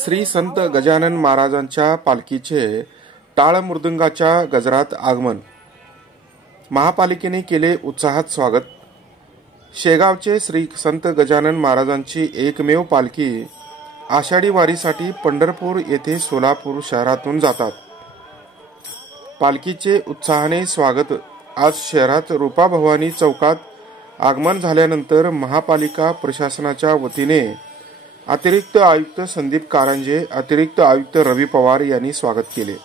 श्री संत गजानन महाराजांच्या पालखीचे टाळ मृदुंगाच्या गजरात आगमन। महापालिकेने केले उत्साहात स्वागत। शेगावचे श्री संत गजानन महाराजांची एकमेव पालखी आषाढी वारीसाठी पंढरपूर येथे सोलापूर शहरातून जातात। पालखीचे उत्साहाने स्वागत। आज शहरात रूपाभवानी चौकात आगमन झाल्यानंतर महापालिका प्रशासनाच्या वतीने अतिरिक्त आयुक्त संदीप कारंजे, अतिरिक्त आयुक्त रवी पवार यांनी स्वागत केले।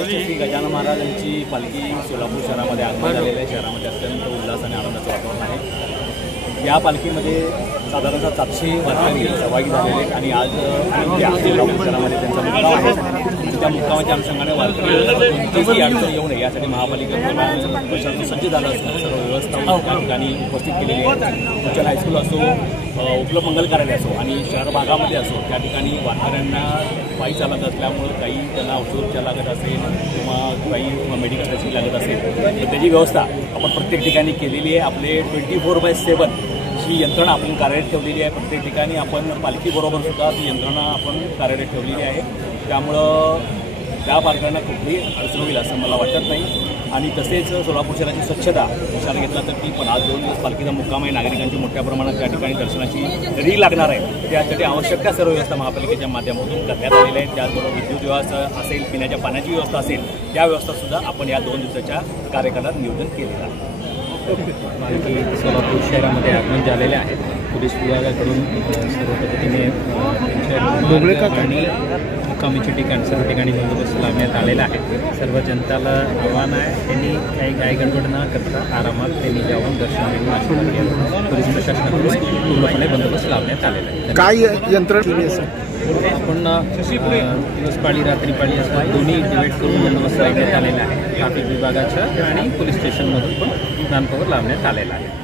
श्री गजानन महाराजांची पालखी सोलापूर शहरामध्ये आगमन झालेल्या आहे। शहरामध्ये अत्यंत उल्हास आणि आनंदाचं वातावरण आहे। या पालखीमध्ये साधारणतः 700 वारकरी सहभागी झालेले आहेत आणि आज सोलापूर शहरामध्ये त्यांचा मुक्काम आहे। त्या मुक्कामाच्या अनुषंगाने वारकरी कोणतीही अडचण येऊ नये यासाठी महापालिका प्रशासन सज्ज झालं असतं। सर्व व्यवस्था त्या ठिकाणी उपस्थित केलेली आहे। उच्च हायस्कूल असो, उपलब्ध मंगल कार्यालय असो आणि शहर भागामध्ये असो, त्या ठिकाणी वारकऱ्यांना पायी चालत असल्यामुळे काही त्यांना औषधोपचार लागत असेल किंवा काही मेडिकल फॅसिलिटी लागत असेल तर त्याची व्यवस्था आपण प्रत्येक ठिकाणी केलेली आहे। आपले 24/7 ही यंत्रणा आपण कार्यरत ठेवलेली आहे। प्रत्येक ठिकाणी आपण पालखीबरोबर सुद्धा ती यंत्रणा आपण कार्यरत ठेवलेली आहे। त्यामुळं त्या वारकऱ्यांना कुठलीही अडचण होईल असं मला वाटत नाही। आणि तसेच सोलापूर शहराची स्वच्छता विचार घेतला तर ती पण आज 2 दिवस पालखीचा मुक्काम आहे। नागरिकांची मोठ्या प्रमाणात त्या ठिकाणी दर्शनाची रीळ लागणार आहे। त्यासाठी आवश्यक त्या सर्व व्यवस्था महापालिकेच्या माध्यमातून करण्यात आलेल्या आहेत। त्याचबरोबर विद्युत व्यवस्था असेल, पिण्याच्या पाण्याची व्यवस्था असेल, त्या व्यवस्थासुद्धा आपण या 2 दिवसाच्या कार्यकालात नियोजन केलेलं आहे। पालखी सोलापूर शहरामध्ये आगमन झालेले आहे। पोलीस विभागाकडून सर्व पद्धतीने आणि मुक्कामीचे ठिकाण सर्व ठिकाणी बंदोबस्त लावण्यात आलेला आहे। सर्व जनताला आव्हान आहे त्यांनी काही गडबड न करता आरामात त्यांनी जाऊन दर्शन घेऊन आशीर्वाद घ्यावा। पोलीस प्रशासनाकडून पूर्णपणे बंदोबस्त लावण्यात आलेला आहे। काय यंत्रणा आपण दिवसपाळी रात्रीपाळी असं दोन्ही डिवाईड करून बंदोबस्त लावण्यात आलेला आहे। ट्रॅफिक विभागाच्या आणि पोलीस स्टेशनमधून पण मॅनपॉवर लावण्यात आलेला आहे।